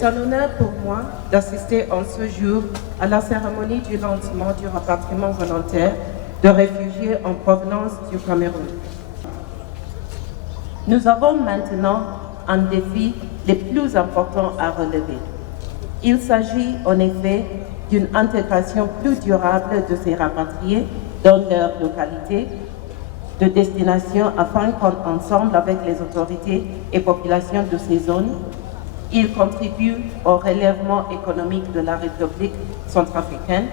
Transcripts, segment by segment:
C'est un honneur pour moi d'assister en ce jour à la cérémonie du lancement du rapatriement volontaire de réfugiés en provenance du Cameroun. Nous avons maintenant un défi les plus importants à relever. Il s'agit en effet d'une intégration plus durable de ces rapatriés dans leur localité de destination afin qu'ensemble avec les autorités et populations de ces zones, ils contribuent au relèvement économique de la République centrafricaine,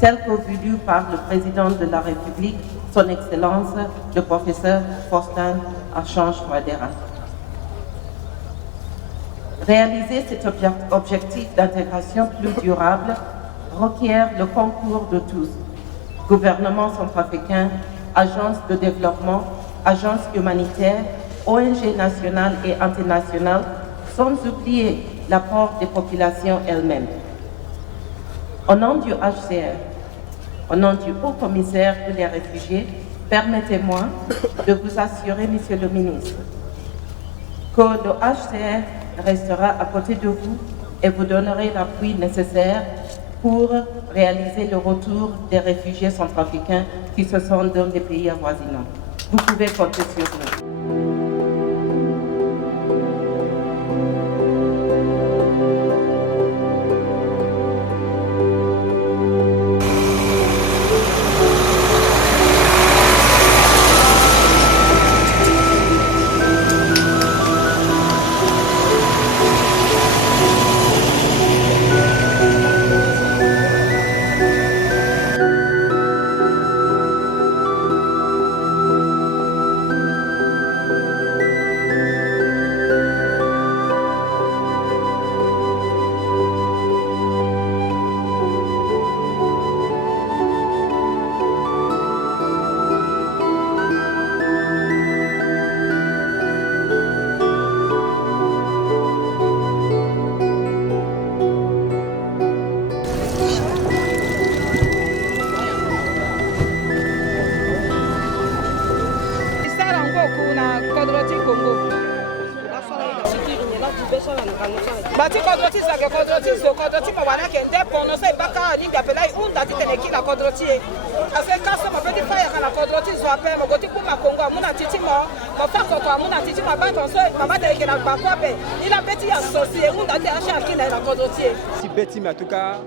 tel que voulu par le président de la République, son Excellence, le professeur Faustin Archange Touadéra. Réaliser cet objectif d'intégration plus durable requiert le concours de tous, gouvernement centrafricain, agences de développement, agences humanitaires, ONG nationales et internationales, sans oublier l'apport des populations elles-mêmes. Au nom du HCR, au nom du Haut-Commissaire pour les réfugiés, permettez-moi de vous assurer, Monsieur le ministre, que le HCR restera à côté de vous et vous donnerez l'appui nécessaire pour réaliser le retour des réfugiés centrafricains qui se sont dans les pays avoisinants. Vous pouvez compter sur nous. Bati kodroti sage kodroti zo kodroti ma wana kende pono sai baka linga pelai unda titene kila kodroti ase kasa ma pedi fire kana kodroti zo ape mo goti kuma kongo amuna titi mo fa ko amuna titi ma baton so mama de kila ba ko ape ila beti ya sosie unda te asha kila la kodroti si beti mais en tout cas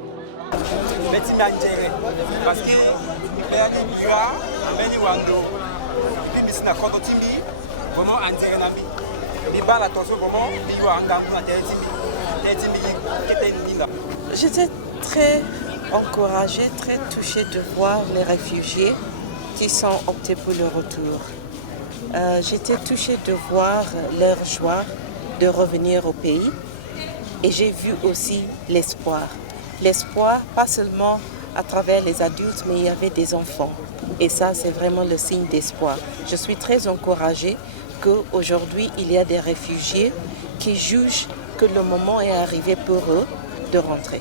beti d'ingérer parce que père ni mira ameni wando puis misina kodroti mi vraiment ingérer na mi la attention vraiment mi wa anga kuna J'étais très encouragée, très touchée de voir les réfugiés qui sont optés pour le retour. J'étais touchée de voir leur joie de revenir au pays et j'ai vu aussi l'espoir. L'espoir, pas seulement à travers les adultes, mais il y avait des enfants. Et ça, c'est vraiment le signe d'espoir. Je suis très encouragée qu'aujourd'hui, il y a des réfugiés qui jugent que le moment est arrivé pour eux de rentrer.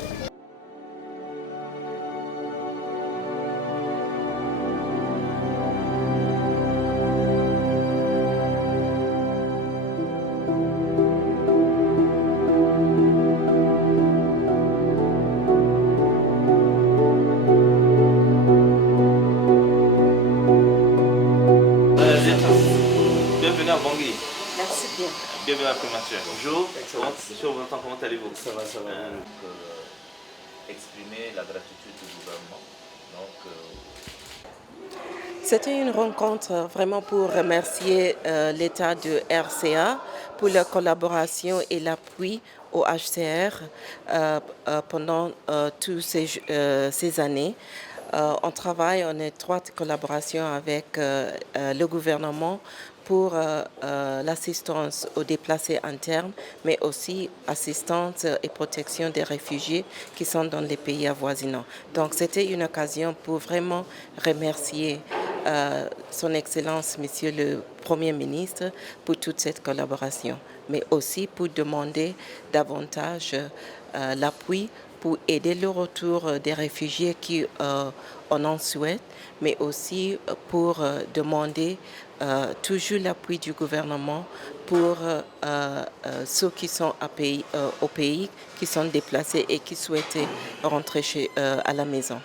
Bienvenue à Bangui. Merci bien. Bienvenue à Prématuré. Bonjour. Comment allez-vous? Ça va. Exprimer la gratitude du gouvernement. C'était une rencontre vraiment pour remercier l'État de RCA pour leur collaboration et l'appui au HCR pendant toutes ces années. On travaille en étroite collaboration avec le gouvernement pour l'assistance aux déplacés internes, mais aussi assistance et protection des réfugiés qui sont dans les pays avoisinants. Donc c'était une occasion pour vraiment remercier Son Excellence, Monsieur le Premier ministre, pour toute cette collaboration, mais aussi pour demander davantage l'appui pour aider le retour des réfugiés qui en souhaitent, mais aussi pour demander toujours l'appui du gouvernement pour ceux qui sont au pays, qui sont déplacés et qui souhaitent rentrer à la maison.